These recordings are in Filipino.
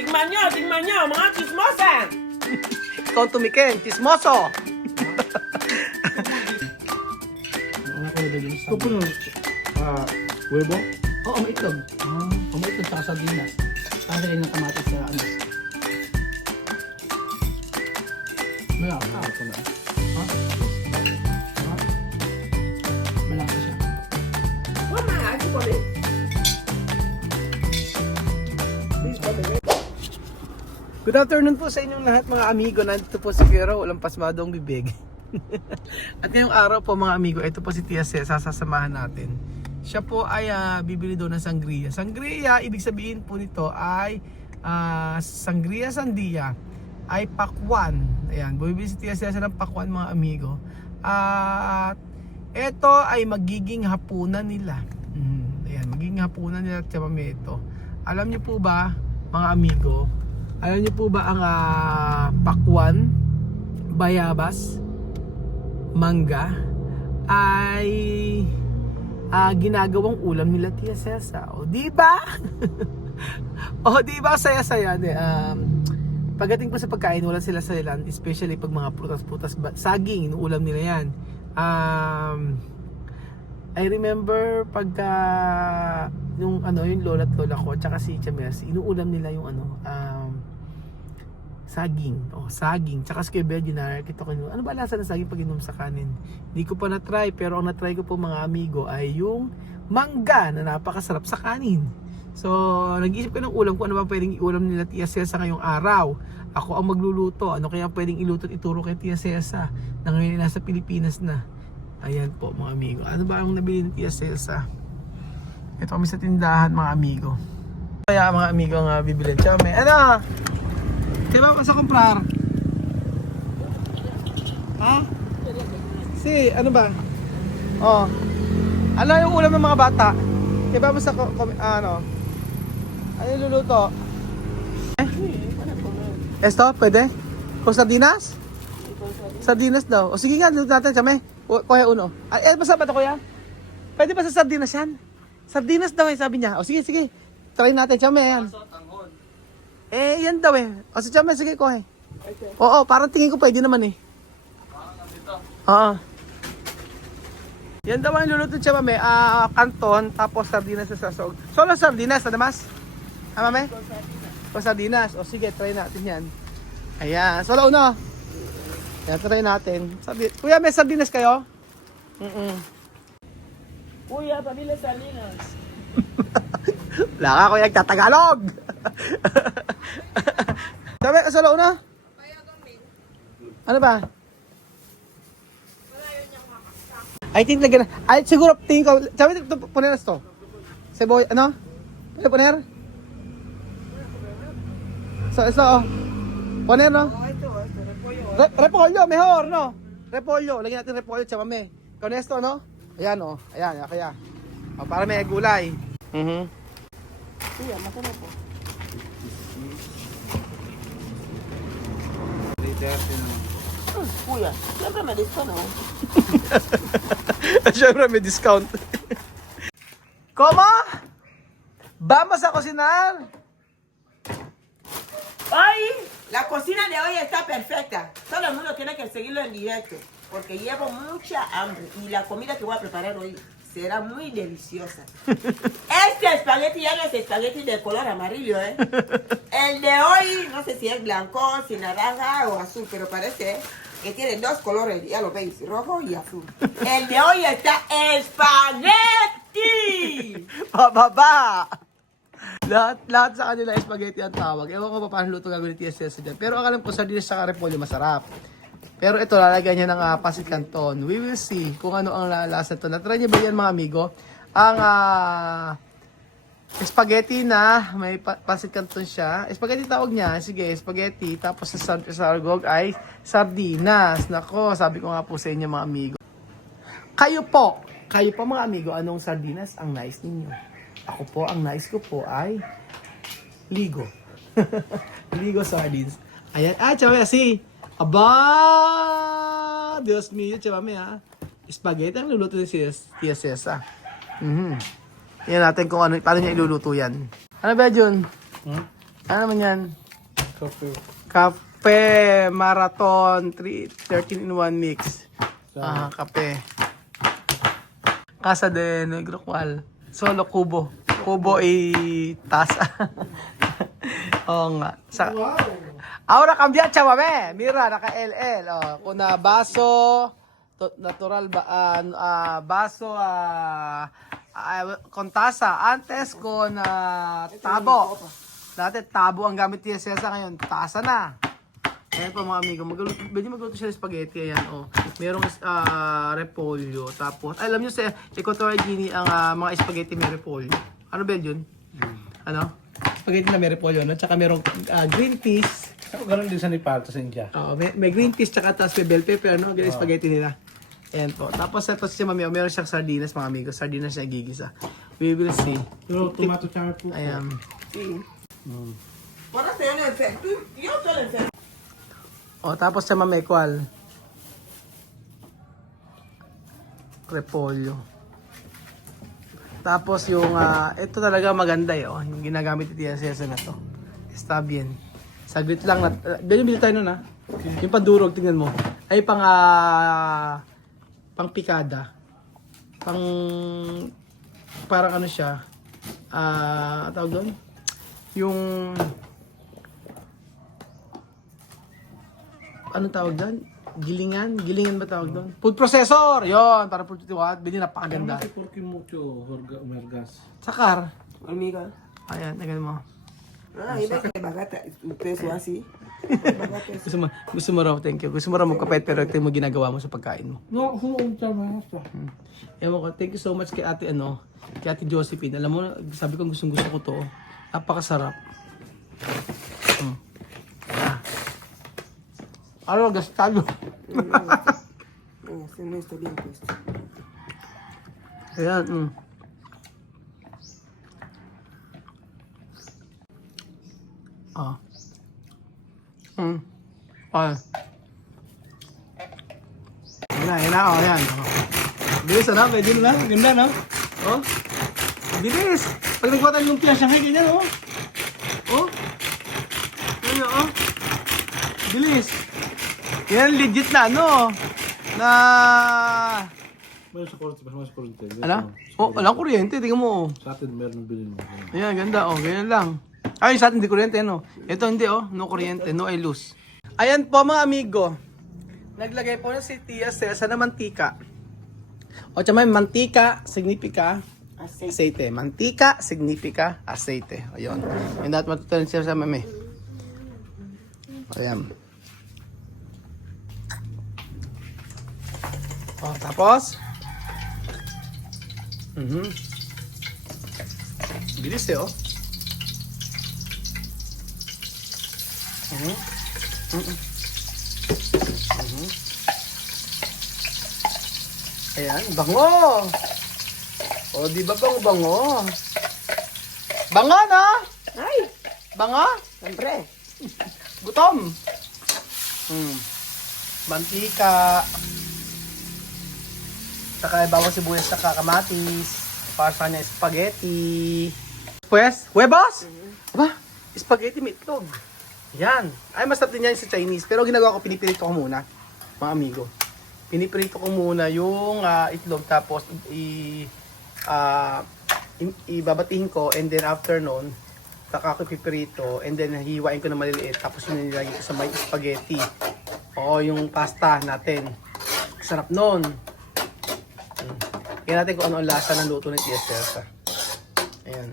Tingnan nyo, mga chismosa! Ikaw tumikin, chismoso! Ito po ng huevo? Oo, may itlog. May itlog sa sardinas. Kasi rin ng kamatis sa ano. Malaki. Ha? Malaki siya. Good afternoon po sa inyong lahat mga amigo. Nandito po si Kero, walang pasmadong bibig. At ngayong araw po mga amigo, ito po si Tia Cez, sasamahan natin. Siya po ay bibili doon ng sangria. Sangria, ibig sabihin po nito ay sangria sandia ay pakwan. Ayan, bumibili si Tia Cez ng pakwan mga amigo. At ito ay magiging hapunan nila. Ayan, magiging hapunan nila at ito. Alam niyo po ba mga amigo, alam niyo po ba ang pakwan, bayabas, mangga ay ginagawang ulam nila Tia Ceza. O di ba? O di ba saya-saya pagdating po sa pagkain, wala sila sa ilan, especially pag mga prutas-prutas, saging, inuulam nila yan. I remember pagka yung lola at lola ko at saka si Chames, inuulam nila yung saging. Saging. Tsaka si Kuya nakita ko ano ba lasa ng saging pag inom sa kanin? Hindi ko pa na-try, pero ang na-try ko po mga amigo ay yung mangga na napakasarap sa kanin. So, nag-isip ko ng ulam kung ano ba pwedeng iulam nila Tia Ceza ngayong araw. Ako ang magluluto. Ano kaya pwedeng iluto at ituro kay Tia Ceza na ngayon nasa Pilipinas na. Ayan po mga amigo. Ano ba ang nabili ni Tia Ceza? Ito kami sa tindahan mga amigo. Kaya mga amigo ang bibilin. Chame. Ano? Diba masa comprar? Ha? Si, ano ba? Ano yung ulam ng mga bata? Diba masa ano? Ano yung luluto? Esto, pwede? Kung sardinas? Sardinas daw. O sige nga, luto natin, Chame. Kuya uno. Masarap ba ito, kuya? Pwede ba sa sardinas yan? Sardinas daw sabi niya. O sige, sige. Try natin, Chame. Yan. Yan daw O si Chame, sige, kuya. Oo, parang tingin ko pwede naman Oo. Yan daw ang luluto, Chame. Kanton, tapos sardinas sa sasog. Solo sardinas, adamas? Mame? O sardinas. O sige, try natin yan. Ayan. Solo uno. Yan, try natin. Kuya, may sardinas kayo? Kuya, pabila sardinas. Wala ka kuya, nagtatagalog! Sabi, kasalo na? Ano ba? I think na ay, siguro, tingin ko. Sabi, puneras to. Seboy, ano? Puner? Puner, no? Repolyo, mejor, no? Repolyo, lagyan natin repolyo, Chamame. Con esto, no? Ayan, ayan, kaya. Para may gulay. Kuya, masarap po. Kuya, siyempre may discount Siyempre may discount. ¿Cómo? Vamos a cocinar. ¡Ay! La cocina de hoy está perfecta. Todo el mundo tiene que seguirlo en directo. Porque llevo mucha hambre. Y la comida que voy a preparar hoy será muy deliciosa. Este espagueti ya no es espagueti de color amarillo, El de hoy, no sé si es blanco, si naranja o azul, pero parece que tiene dos colores, ya lo veis, rojo y azul. El de hoy está espagueti. Pababa! Lahat sa kanila spaghetti ang tawag. Ewan ko pa paano luto gagawin ni Tia Ceza dyan. Pero ang alam ko, sardinas sa repolyo masarap. Pero ito, lalagyan niya ng pasit canton. We will see kung ano ang lasa ito. Natry niyo ba yan mga amigo? Ang spaghetti na may pasit canton siya. Spaghetti tawag niya. Sige, spaghetti. Tapos sa sargog ay sardinas. Nako, sabi ko nga po sa inyo mga amigo. Kayo po mga amigo, anong sardinas ang nice ninyo? Ako po, ang nice ko po ay Ligo. Ligo sardines. Ayan. Chame, si. Aba! Diyos mío, Chame, spaghetti ang luluto ni Tia Ceza. Tingnan natin kung paano niya iluluto yan. Ano ba, Jun? Ano naman yan? Coffee. Kape Marathon 13 in 1 mix. Kape. Casa de Negro Cual. Solo Kubo. Kubo ay tasa. Oo nga. Wow! Ahora cambiacha, mame. Mira, naka-LL. Oh, kuna baso, natural baso con taza. Antes con tabo. Dati tabo ang gamit ni Cesa, ngayon tasa na. Ayan po mga amigo, magluto siya ng spaghetti. Ayan, oh. Merong repolyo. Tapos, alam nyo sa Equatorial Guinea ang mga spaghetti may repolyo. Ano ba yun? Ano? Spaghetti na may repolyo, no? Tsaka merong green peas. Ganun din sa Nepal, sa India. Oo, may green peas tsaka tapos may bell pepper, no? Ganyan spaghetti nila. Ayan po. Tapos ito si Mami, meron siyang sardinas mga amigo. Sardinas siya gigisa. We will see. Pero tomato char po. Ayan. Sí. Por eso yo no enfermo. Yo solo enfermo. O, tapos sa Mami, kwal? Repolyo. Tapos yung, ito talaga maganda eh, oh. Yung ginagamit ni Tia Cesa na to. Está bien. Saglit lang na, ganyan bilhin tayo nun ha. Yung pandurog, tingnan mo. Ay pang, pang pikada. Parang ano siya. Tawag doon? Yung, ano tawag doon? Gilingan? Gilingan ba tawag doon? Food processor! Yon, para food tiwat. Bilhin, napakaganda. Porque mucho mergas. Sakar. Amiga. Ayan, tingnan mo. Ah, y ves que bagata, un peso así. Gusto mo raw, thank you. Gusto mo raw magkapait pero ito mo ginagawa mo sa pagkain mo. No, tama pa. Ewan ko, thank you so much kay ate, kay ate Josephine. Alam mo, sabi ko gusto ko to. Napakasarap. Ano, gastado. Se no está bien puesto. Ayan, Ay. Ayan na, ayan. Bilis, ano? Pwede na, ganda, no? Oh. Bilis. Pag nagkuha tayo ng piyasa, ganyan, oh. Oh. Ayan, oh. Bilis. Yan, legit na, na... May sa kurente, mas kurente. Ano? Oh, walang kuryente, tingnan mo, oh. Sa atin, meron bilhin mo. Ayan, ganda, oh. Ganyan lang. Ay, sa atin, di kuryente, no? Ito, hindi, oh. No kuryente, no ay luz. Ayan po, mga amigo. Naglagay po na si Tia Cesa na mantika. O, tsaka may mantika, significa aceite. Mantika, significa aceite. Ayun. Yung dapat matutunan siya sa mami. Ayan. O, tapos. Bilis eh, oh. Ayan, bango! O, di ba bango? Bango, no? Ay, Bango? siempre. Gutom! Mantika. Saka bawang sibuyas sa kamatis. Para sa kanya spaghetti. Pues, huevos! Aba, spaghetti may itlog. Yan. Ay, masarap din yan sa Chinese. Pero ginagawa ko, pinipirito ko muna. Mga amigo. Pinipirito ko muna yung itlog. Tapos, ibabatihin ko. And then, after nun, saka ko pipirito. And then, hiwain ko na maliliit. Tapos, yun nilagay ko sa may spaghetti. Oo, yung pasta natin. Sarap nun. Tingnan natin kung ano ang lasa ng luto ng Tia Cesa. Ayan.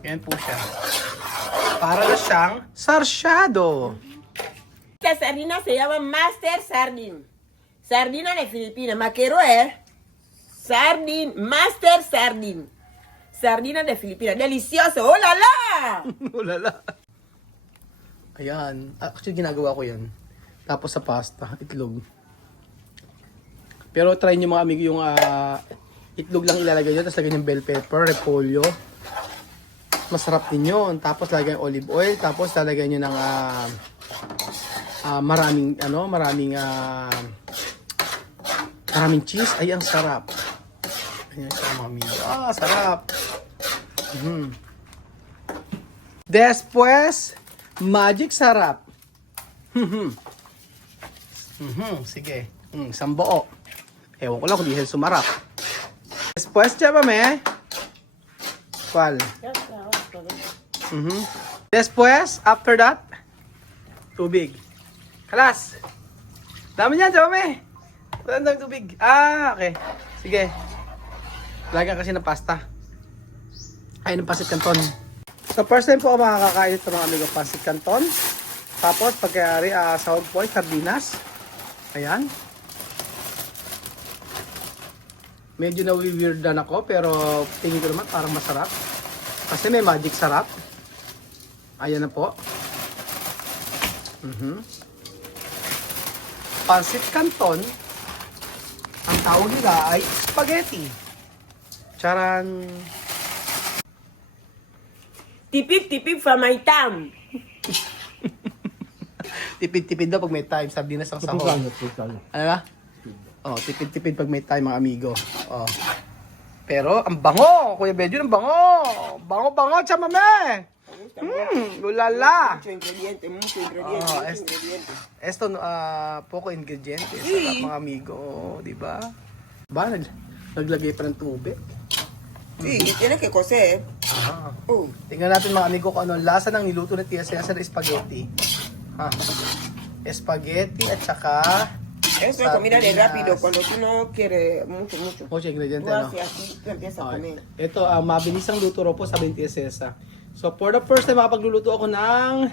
Ayan po siya. Para na siyang sarsyado. Esta sardina se llama Master Sardine. Sardina de Filipinas. Maquero, Master Sardine. Sardina de Filipinas. Delicioso. ¡Oh, la, la! Ulala. Ayan. Actually, ginagawa ko yan. Tapos sa pasta, itlog. Pero try nyo mga amigo yung itlog lang ilalagay nyo. Tapos lagyan yung bell pepper, repolyo. Masarap din yun. Tapos lagyan yung olive oil. Tapos lalagyan nyo ng maraming cheese. Ay, ang sarap. Ayan siya mga amigo. Sarap. Después, magic sarap. Sige. Isang buo. Ewan ko lang kung di sila sumarap. Después, llévame. ¿Cuál? Después, after that, tubig. Kalas. Dami niyan, llévame. Ang dami tubig. Okay. Sige. Lagyan kasi ng pasta. Ay, ng pasit canton. So, first time po ako makakakain ito mga amigo, pasit canton. Tapos, pagkayari, sahog po ay sardinas. Ayan. Medyo na-weirdan ako, pero tingin ko naman parang masarap. Kasi may magic sarap. Ayan na po. Pancit canton, ang tawag nila ay spaghetti. Charan! Tipid sa may tam. Tipid-tipid daw pag may time, sabi na sa sahog. Ano na? Oh, tipid-tipid pag may time mga amigo. Oh. Pero ang bango, Kuya Bedjo, ang bango. Bango-bango, chamame. Ulala. Mucho ingrediente, mucho ingrediente. Esto, poco ingredientes. Sarap mga amigo, di ba? Ba, naglagay pa ng tubig. Sí, y tiene que cocer. Tingnan natin mga amigo kung ano ang lasa ng niluto ni Tia Cesar na spaghetti. Spaghetti at saka Eso es comida de rápido, cuando tú no quieres mucho. mucho ingrediente, Tú no? haces así, tú empiezas a comer. Ito, mabilis ang luto ro po sabi ni Tia Cesar. So, for the first time, makapagluluto ako ng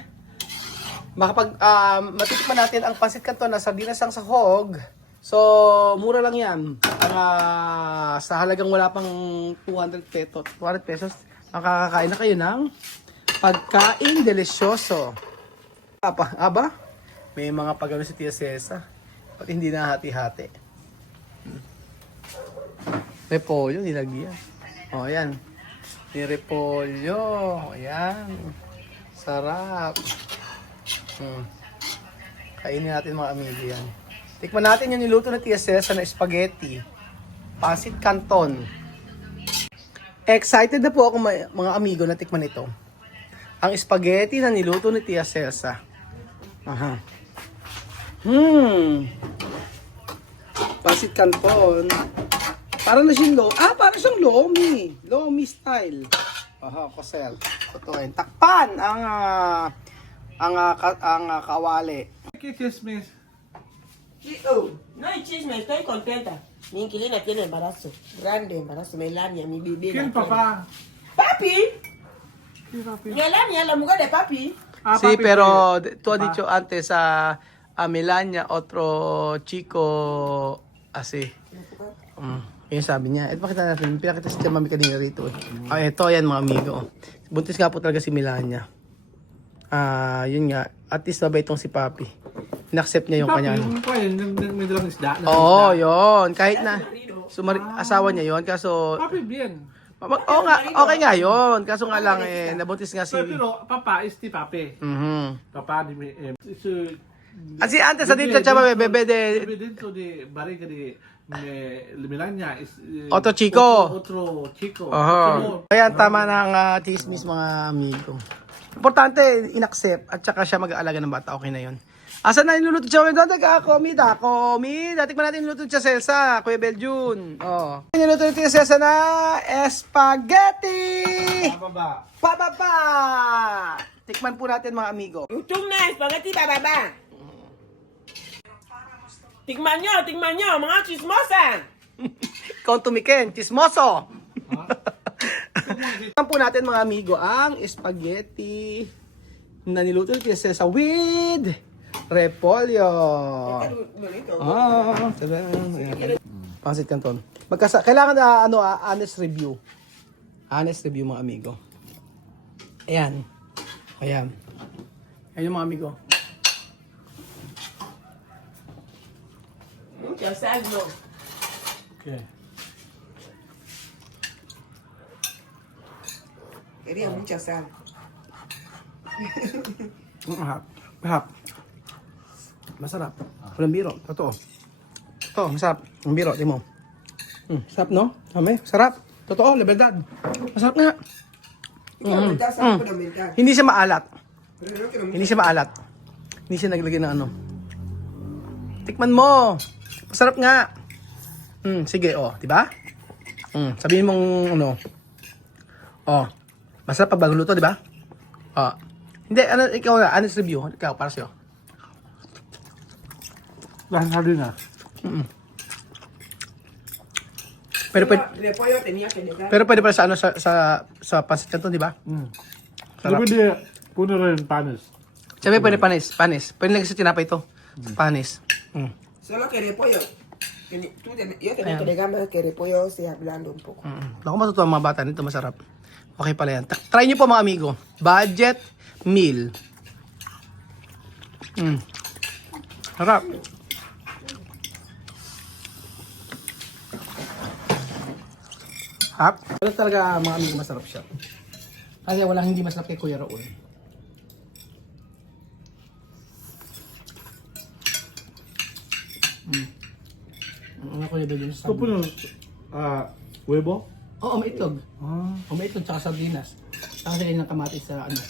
matitikman natin ang pancit canton na sardinas ang sahog. So, mura lang yan. Sa halagang wala pang 200 pesos, makakakain na kayo ng pagkain delisyoso. Aba, may mga pagano si Tia Cesar. Pati hindi na hati-hati. Repolyo, nilagyan. O, ayan. May repolyo. Ayan. Sarap. Kainin natin mga amigo yan. Tikman natin yung niluto na Tia Cesar na spaghetti. Pancit canton. Excited na po ako mga amigo na tikman ito. Ang spaghetti na niluto ni Tia Cesar. Pancit canton. Parang na siyang parang siyang lomi. Lomi style. Kosel. Tutuin. Takpan ang kawali. ¿Qué chismes? No hay chisme, estoy contenta. Mi inquilina tiene embarazo, grande embarazo, Melania, mi bebé. ¿Quién, la tiene. papá? ¡Papi! ¿Qué papi? Melania, la mujer de papi. Sí, papi, pero tú has dicho antes a Melania, otro chico así. Yung sabi niya. Ito pakita natin. Pinakita si Mami kanina rito. Ito, yan mga amigo. Buntis nga po talaga si Melania. Yun nga. At least mabait itong si Papi. In-accept niya yung Papi, kanyang. may dalang isda. Oo, yun. Kahit na asawa niya yun. Kaso, Papi, bien. oo nga, okay nga yun. Kaso nga lang, nabuntis nga si... Pero, papá, papi. Papá, Así antes, sa dito, chama, bebe de... Bebe dentro de barriga de Melania is... Otro chico. Otro chico. Kaya tama ng chismis mga amigo. Importante, in-accept at saka siya mag-aalaga ng bata. Okay na yun. Asa na niluluto siya? Komida. Tikman natin niluluto siya Celsa, Kuya Beljun. Niluluto siya Celsa na spaghetti! Pababa! Tikman po natin mga amigo. Yung na, spaghetti bababa. Tingnan nyo, mga chismosa. Ikaw tumikin, chismoso! Tikman po natin mga amigo ang spaghetti na niluto ni Tia Cesar with repolyo. Pancit canton. Kailangan na honest review. Honest review mga amigo. Ayan. Ayan yung mga amigo. Mucha sal, no. Okay. Quería mucha sal. Mahap. Masarap. Walang biro. Totoo. Ito, masarap. Ang biro, di mo. Sarap, no? Sarap. Totoo, la verdad. Masarap nga. Quiero aumentar, ¿sabes? Puedo aumentar. Hindi siya maalat. Pero no quiero Hindi siya maalat. Hindi siya naglagay ng ano. Tikman mo. Masarap nga. Sige, di ba? Sabihin mong ano. Masarap pag bagong luto, di ba? Hindi, ikaw na, honest review. Ikaw, para sa'yo. Lahat sardinas. Repollo tenía que negar. Pero pwede pala sa ano sa pancit canton, di ba? Sarap. Pwede puno rin panis. Sabi pwede panis. Pwede lang sa tinapay ito. Panis. Solo que repollo. Yo tenía que negar más que repollo sea blando un poco. Ako matutuwa ang mga bata nito, masarap. Okay pala yan. Try nyo po mga amigo. Budget meal. Sarap. Hap. Pero talaga mga amigo masarap siya. Kasi walang hindi masarap kay Kuya Raul. Ang ako yung bigyan sa Ito puno, huevo? Oo, may itlog. May itlog tsaka sardinas. Tsaka sila ng kamatis sa ano.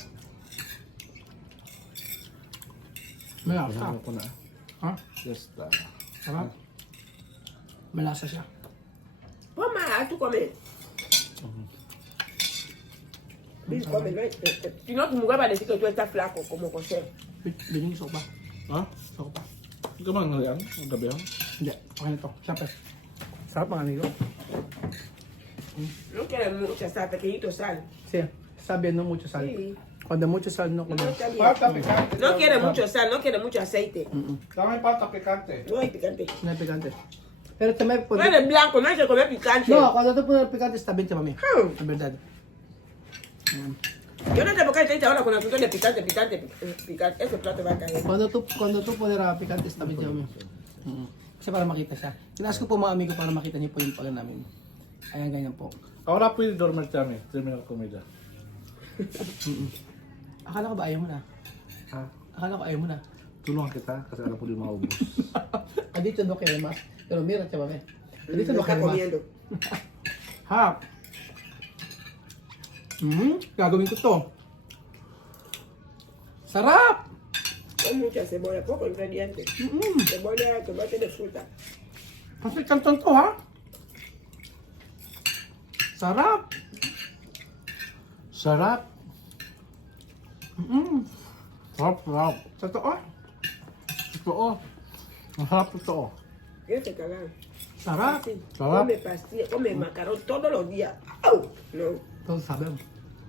Malasa. Ano ko na. Ha? Just, Sarap. Malasa siya. Mamá, tú comes. Bill, come, ¿no? Si no, tu mujer va a decir que tú estás flaco, como José. Biling gusto ko pa. ha? Gusto ko pa. Hindi ka man ngalian? Ang gabi yan? Hindi. Okay na to. Sarap. Sarap mga amigo. No quiere mucha sal, pequeñito sal. Sí. Sabi no mucho sal. Sí. Cuando mucho sal no No, como. está bien. Pata picante. No quiere mucho sal, no quiere mucho aceite. Dame pata picante. No hay picante. No hay picante. Pero también No eres blanco, no hay que comer picante. No, cuando tú pones picante está bien, mami. Hmm. La verdad. Yo no sé por qué aceite ahora con el fruto de picante. Ese plato va a caer. Cuando tú pones picante está bien, mami. Kasi para makita siya. Tinaas ko po mga amigo para makita niyo po yung pala namin. Ayan, ganyan po. Ahora puede dormir también. Termina la comida. Akala ko ba ayaw mo na? Ha? Akala ko ayaw mo na. Tulungan kita kasi alam ko di maubos. Adito no quiere más. Pero mira, chaval. Adito Lo no está quiere más. comiendo. Ha? Gagawin ko to. Sarap! Con mucha cebolla, poco ingrediente. Cebolla, tomate de fruta. Kasi kanton to ha? Sarap! Sarap. Sarap, sarap. Totoo? Totoo. Ang sarap totoo. Ese cagar. Sarap! Sí. Sarap. Come pastilla, come macarón todos los días. ¡Au! No. Ito sabi mo.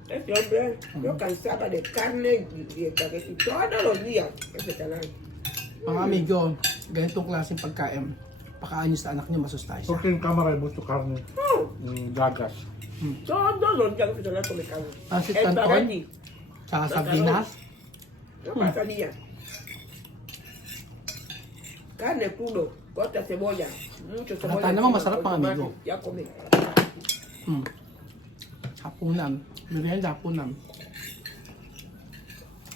Este hombre, yo cansaba de carne y espagueti todos los días. Ese canal. Mga amigo, ganitong klaseng pagkain. Pakain nyo sa anak nyo, masustansya. Porque yung kamera ay gusto karne. Gagas. Todos los días ese canal come carne. Pancit canton? Espagueti. Tsaka sardinas. No pasaría. Carne crudo, corta cebolla, mucho cebolla. Halata naman, encima, masarap, con mga tomate. amigo. Ya come. Hapunan. Merienda, hapunan.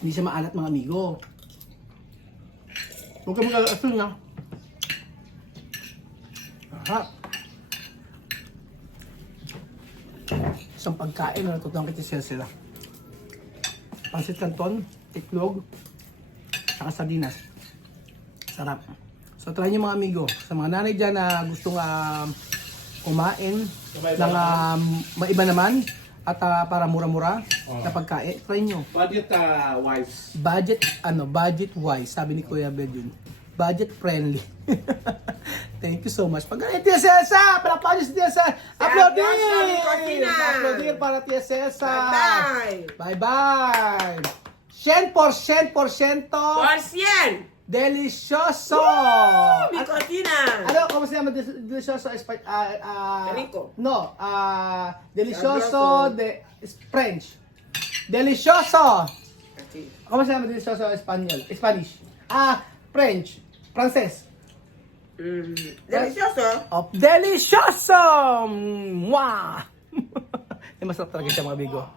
Hindi siya maalat mga amigo. Huwag ka mag-alasal na. Sarap. Isang pagkain na natutunan kita sila. Pancit canton, itlog, saka sardinas. Sarap. So try niyo mga amigo. Sa mga nanay dyan na gustong kumain ng maiba naman at para mura-mura na pagkain, try nyo. Budget wise. Budget wise, sabi ni Kuya Bel yun. Budget friendly. Thank you so much. Tia Cesa! Palakpakan niyo si Tia Cesa! Applaudir! Applaudir para Tia Cesa! Bye-bye. Bye-bye! 100%! Por 100. Delicioso! Mi cocina. Ano, ¿cómo se llama delicioso? Rico. No, delicioso Sabroso. de French. Delicioso. Así. ¿Cómo se llama delicioso español? Spanish. French. Francés. Delicioso. Oh, delicioso! Mwah! Masarap talaga siya mga bigo.